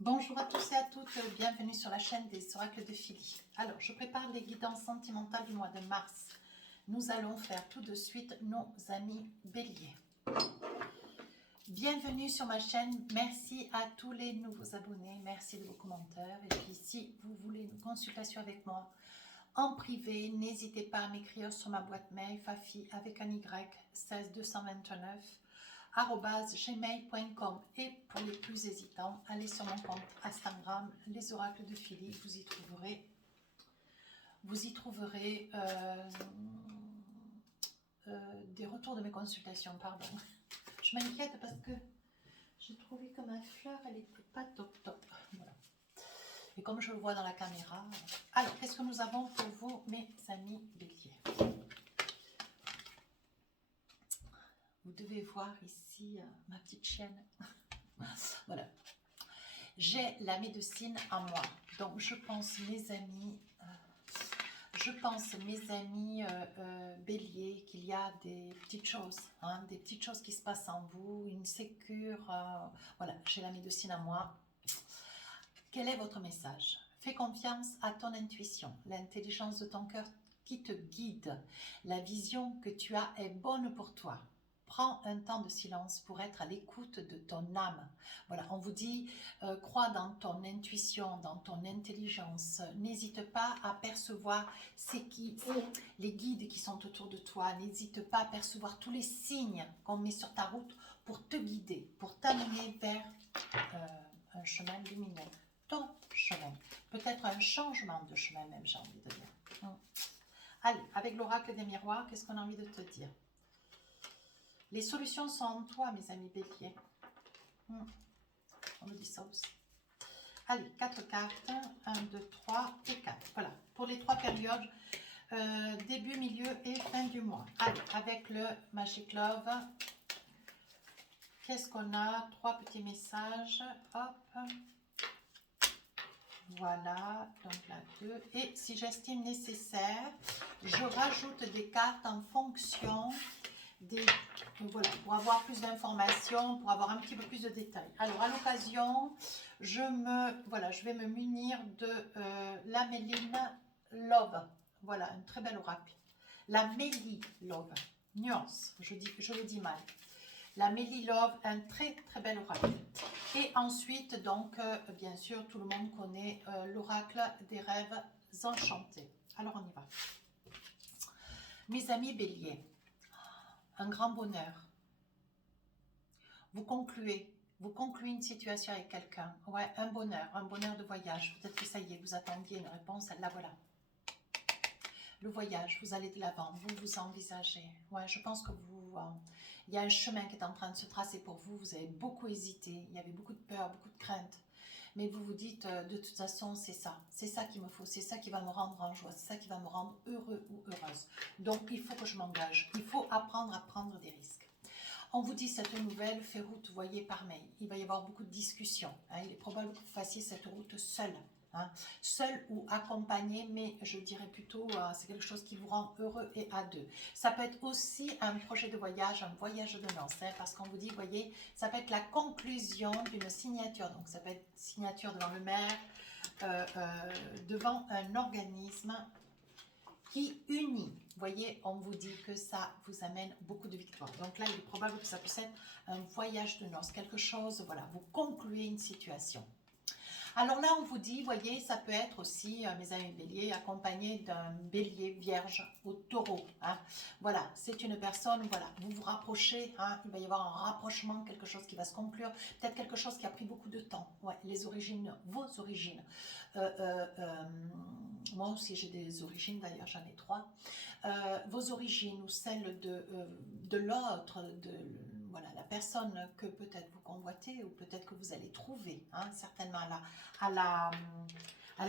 Bonjour à tous et à toutes, bienvenue sur la chaîne des oracles de Philly. Alors, je prépare les guidances sentimentales du mois de mars. Nous allons faire tout de suite nos amis béliers. Bienvenue sur ma chaîne, merci à tous les nouveaux abonnés, merci de vos commentaires. Et puis si vous voulez une consultation avec moi en privé, n'hésitez pas à m'écrire sur ma boîte mail fafi avec un y 16229 gmail.com. Et pour les plus hésitants, allez sur mon compte Instagram, les oracles de Philly, vous y trouverez des retours de mes consultations, pardon. Je m'inquiète parce que j'ai trouvé que ma fleur, elle n'était pas top top. Voilà. Et comme je le vois dans la caméra. Alors, qu'est-ce que nous avons pour vous, mes amis béliers? Vous devez voir ici ma petite chienne. Voilà. J'ai la médecine en moi. Donc, je pense, mes amis, béliers, qu'il y a des petites choses, des petites choses qui se passent en vous, une sécure. Voilà, j'ai la médecine en moi. Quel est votre message? Fais confiance à ton intuition, l'intelligence de ton cœur qui te guide. La vision que tu as est bonne pour toi. Prends un temps de silence pour être à l'écoute de ton âme. Voilà, on vous dit, crois dans ton intuition, dans ton intelligence. N'hésite pas à percevoir les guides qui sont autour de toi. N'hésite pas à percevoir tous les signes qu'on met sur ta route pour te guider, pour t'amener vers un chemin lumineux. Ton chemin. Peut-être un changement de chemin même, j'ai envie de dire. Allez, avec l'oracle des miroirs, qu'est-ce qu'on a envie de te dire? Les solutions sont en toi, mes amis béliers. On me dit ça aussi. Allez, 4 cartes. 1, 2, 3 et 4. Voilà, pour les 3 périodes, début, milieu et fin du mois. Allez, avec le Magic Love, qu'est-ce qu'on a? 3 petits messages. Hop. Voilà, donc là 2. Et si j'estime nécessaire, je rajoute des cartes en fonction des... Voilà, pour avoir plus d'informations, pour avoir un petit peu plus de détails. Alors, à l'occasion, je vais me munir de la Méline Love. Voilà, un très bel oracle. La Mélie Love. Nuance, je le dis mal. La Mélie Love, un très très bel oracle. Et ensuite, donc, bien sûr, tout le monde connaît l'oracle des rêves enchantés. Alors, on y va. Mes amis béliers, un grand bonheur. Vous concluez une situation avec quelqu'un. Ouais, un bonheur de voyage. Peut-être que ça y est, vous attendiez une réponse, la voilà. Le voyage, vous allez de l'avant, vous vous envisagez. Ouais, je pense que il y a un chemin qui est en train de se tracer pour vous. Vous avez beaucoup hésité, il y avait beaucoup de peur, beaucoup de crainte. Mais vous vous dites, de toute façon, c'est ça qu'il me faut, c'est ça qui va me rendre en joie, c'est ça qui va me rendre heureux ou heureuse. Donc, il faut que je m'engage, il faut apprendre à prendre des risques. On vous dit cette nouvelle, fait route, voyez, par mail. Il va y avoir beaucoup de discussions. Il est probable que vous fassiez cette route seul. Seul ou accompagné, mais je dirais plutôt c'est quelque chose qui vous rend heureux et à deux. Ça peut être aussi un projet de voyage, un voyage de noces, parce qu'on vous dit, voyez, ça peut être la conclusion d'une signature, donc ça peut être signature devant le maire, devant un organisme qui unit. Vous voyez, on vous dit que ça vous amène beaucoup de victoires. Donc là, il est probable que ça puisse être un voyage de noces, quelque chose, voilà, vous concluez une situation. Alors là, on vous dit, voyez, ça peut être aussi, mes amis béliers, accompagné d'un bélier vierge au taureau. Voilà, c'est une personne, voilà, vous vous rapprochez, il va y avoir un rapprochement, quelque chose qui va se conclure, peut-être quelque chose qui a pris beaucoup de temps. Ouais, les origines, vos origines. Moi aussi, j'ai des origines, d'ailleurs, j'en ai 3. Vos origines ou celles de l'autre, voilà, la personne que peut-être vous convoitez ou peut-être que vous allez trouver, certainement à la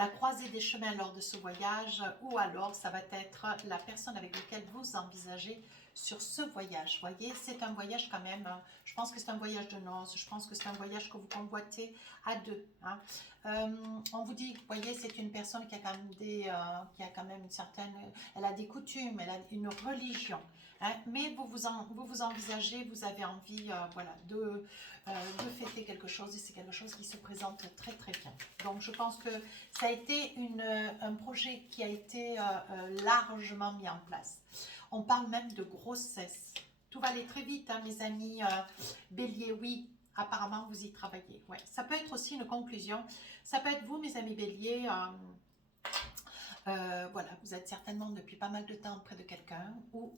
croisée des chemins lors de ce voyage, ou alors ça va être la personne avec laquelle vous envisagez sur ce voyage. Vous voyez, c'est un voyage quand même, hein. Je pense que c'est un voyage de noces, je pense que c'est un voyage que vous convoitez à deux. Hein. On vous dit, vous voyez, c'est une personne qui a quand même qui a quand même une certaine, elle a des coutumes, elle a une religion. Hein, mais vous envisagez, vous avez envie voilà, de fêter quelque chose et c'est quelque chose qui se présente très très bien. Donc je pense que ça a été un projet qui a été largement mis en place. On parle même de grossesse. Tout va aller très vite, hein, mes amis Bélier, oui. Apparemment, vous y travaillez. Ouais. Ça peut être aussi une conclusion. Ça peut être vous, mes amis Bélier. Voilà, vous êtes certainement depuis pas mal de temps près de quelqu'un ou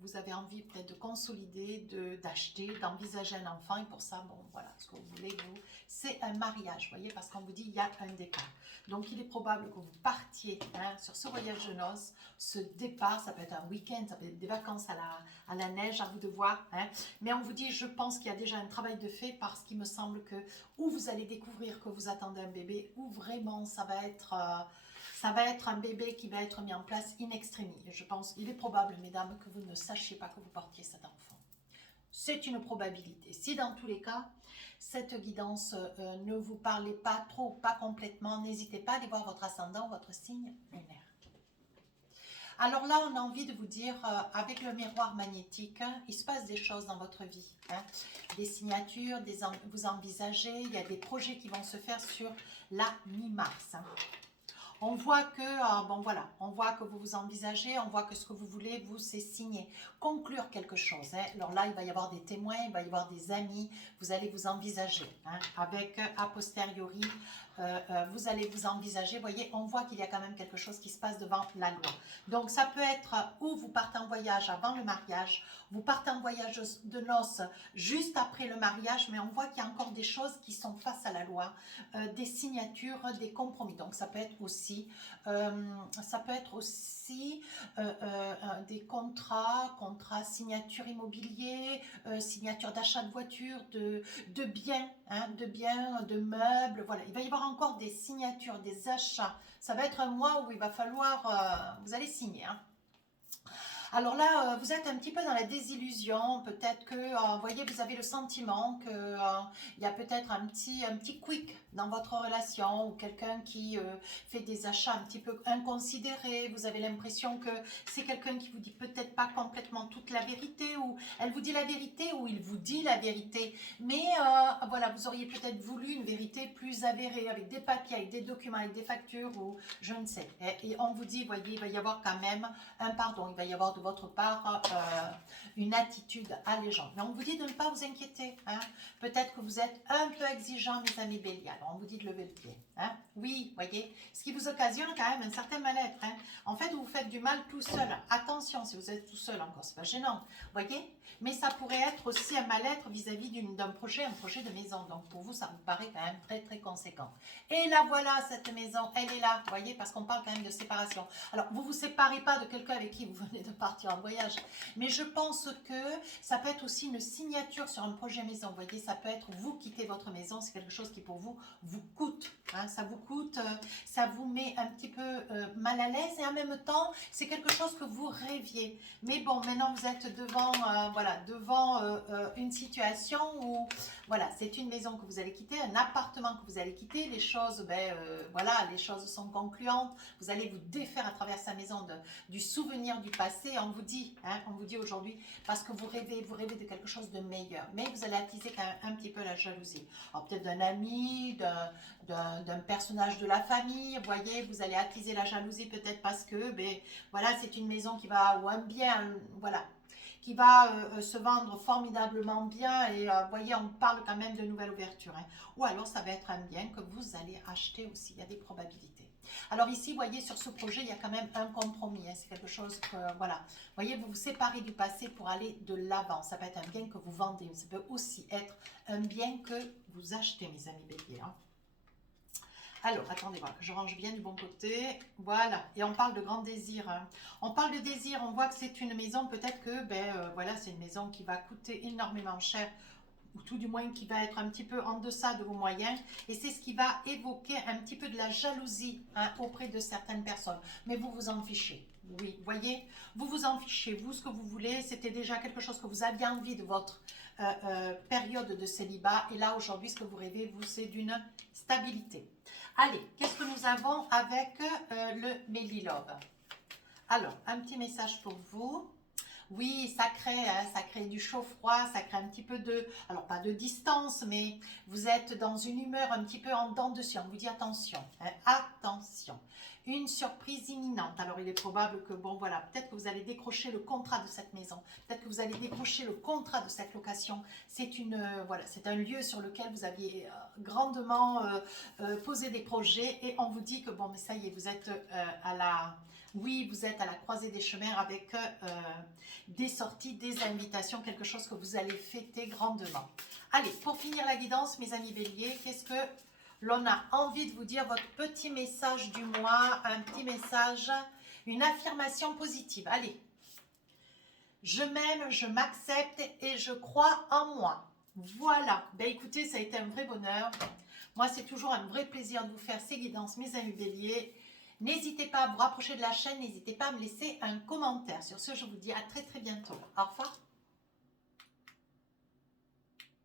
vous avez envie peut-être de consolider, d'acheter, d'envisager un enfant et pour ça, bon voilà, ce que vous voulez, vous, c'est un mariage, vous voyez, parce qu'on vous dit il y a un départ. Donc il est probable que vous partiez hein, sur ce voyage de noces, ce départ, ça peut être un week-end, ça peut être des vacances à la neige, à vous de voir, hein, mais on vous dit, je pense qu'il y a déjà un travail de fait parce qu'il me semble que ou vous allez découvrir que vous attendez un bébé ou vraiment ça va être un bébé qui va être mis en place in extremis. Je pense qu'il est probable, mesdames, que vous ne sachiez pas que vous portiez cet enfant. C'est une probabilité. Si dans tous les cas, cette guidance ne vous parlait pas trop, pas complètement, n'hésitez pas à aller voir votre ascendant, votre signe lunaire. Alors là, on a envie de vous dire, avec le miroir magnétique, hein, il se passe des choses dans votre vie. Hein, des signatures, vous envisagez, il y a des projets qui vont se faire sur la mi-mars. Hein. On voit que, bon voilà, on voit que vous vous envisagez, on voit que ce que vous voulez, vous, c'est signer, conclure quelque chose. Hein. Alors là, il va y avoir des témoins, il va y avoir des amis, vous allez vous envisager, hein, avec a posteriori, vous allez vous envisager, vous voyez, on voit qu'il y a quand même quelque chose qui se passe devant la loi. Donc ça peut être où vous partez en voyage avant le mariage, vous partez en voyage de noces juste après le mariage, mais on voit qu'il y a encore des choses qui sont face à la loi, des signatures, des compromis. Donc ça peut être aussi des contrats, signature immobilier, signature d'achat de voiture, de biens, hein, de meubles. Voilà, il va y avoir encore des signatures, des achats. Ça va être un mois où il va falloir, vous allez signer. Hein. Alors là, vous êtes un petit peu dans la désillusion, peut-être que, vous voyez, vous avez le sentiment qu'il y a peut-être un petit quick dans votre relation ou quelqu'un qui fait des achats un petit peu inconsidérés, vous avez l'impression que c'est quelqu'un qui vous dit peut-être pas complètement toute la vérité ou elle vous dit la vérité ou il vous dit la vérité, mais voilà, vous auriez peut-être voulu une vérité plus avérée avec des papiers, avec des documents, avec des factures ou je ne sais. Et on vous dit, voyez, il va y avoir quand même un pardon, il va y avoir de votre part une attitude allégeante. Mais on vous dit de ne pas vous inquiéter. Hein. Peut-être que vous êtes un peu exigeant, mes amis Bélier. Alors on vous dit de lever le pied. Hein. Oui, voyez, ce qui vous occasionne quand même un certain mal-être. Hein. En fait, vous faites du mal tout seul. Attention, si vous êtes tout seul encore, c'est pas gênant. Voyez, mais ça pourrait être aussi un mal-être vis-à-vis d'un projet, un projet de maison. Donc pour vous, ça vous paraît quand même très très conséquent. Et là voilà, cette maison, elle est là. Vous voyez, parce qu'on parle quand même de séparation. Alors vous vous séparez pas de quelqu'un avec qui vous venez de partir en voyage. Mais je pense que ça peut être aussi une signature sur un projet maison. Vous voyez, ça peut être vous quittez votre maison, c'est quelque chose qui pour vous coûte. Hein, ça vous coûte, ça vous met un petit peu mal à l'aise et en même temps, c'est quelque chose que vous rêviez. Mais bon, maintenant vous êtes devant, une situation où, voilà, c'est une maison que vous allez quitter, un appartement que vous allez quitter. Les choses, voilà, les choses sont concluantes. Vous allez vous défaire à travers sa maison du souvenir du passé. On vous dit aujourd'hui, parce que vous rêvez de quelque chose de meilleur. Mais vous allez attiser quand même un petit peu la jalousie. Alors peut-être d'un ami, d'un personnage de la famille, vous voyez, vous allez attiser la jalousie peut-être parce que, voilà, c'est une maison qui va, ou un bien, voilà, qui va se vendre formidablement bien et vous voyez, on parle quand même de nouvelles ouvertures. Hein. Ou alors ça va être un bien que vous allez acheter aussi, il y a des probabilités. Alors ici, vous voyez, sur ce projet, il y a quand même un compromis. Hein. C'est quelque chose que, voilà, vous voyez, vous vous séparez du passé pour aller de l'avant. Ça peut être un bien que vous vendez, mais ça peut aussi être un bien que vous achetez, mes amis Bélier. Hein. Alors, attendez, voilà, je range bien du bon côté. Voilà, et on parle de grand désir. Hein. On parle de désir, on voit que c'est une maison, peut-être que, voilà, c'est une maison qui va coûter énormément cher, ou tout du moins qui va être un petit peu en deçà de vos moyens. Et c'est ce qui va évoquer un petit peu de la jalousie hein, auprès de certaines personnes. Mais vous vous en fichez. Oui, voyez, vous vous en fichez, vous, ce que vous voulez, c'était déjà quelque chose que vous aviez envie de votre période de célibat. Et là, aujourd'hui, ce que vous rêvez, vous, c'est d'une stabilité. Allez, qu'est-ce que nous avons avec le Mélilove? Alors, un petit message pour vous. Oui, ça crée du chaud-froid, ça crée un petit peu de, alors pas de distance, mais vous êtes dans une humeur un petit peu en dents de scie. On vous dit attention, hein, attention. Une surprise imminente. Alors il est probable que, bon voilà, peut-être que vous allez décrocher le contrat de cette maison, peut-être que vous allez décrocher le contrat de cette location. C'est voilà, c'est un lieu sur lequel vous aviez grandement posé des projets et on vous dit que bon, mais ça y est, vous êtes à la... Oui, vous êtes à la croisée des chemins avec des sorties, des invitations, quelque chose que vous allez fêter grandement. Allez, pour finir la guidance, mes amis béliers, qu'est-ce que l'on a envie de vous dire? Votre petit message du mois, un petit message, une affirmation positive. Allez, je m'aime, je m'accepte et je crois en moi. Voilà, ben écoutez, ça a été un vrai bonheur. Moi, c'est toujours un vrai plaisir de vous faire ces guidances, mes amis béliers. N'hésitez pas à vous rapprocher de la chaîne, n'hésitez pas à me laisser un commentaire. Sur ce, je vous dis à très très bientôt. Au revoir.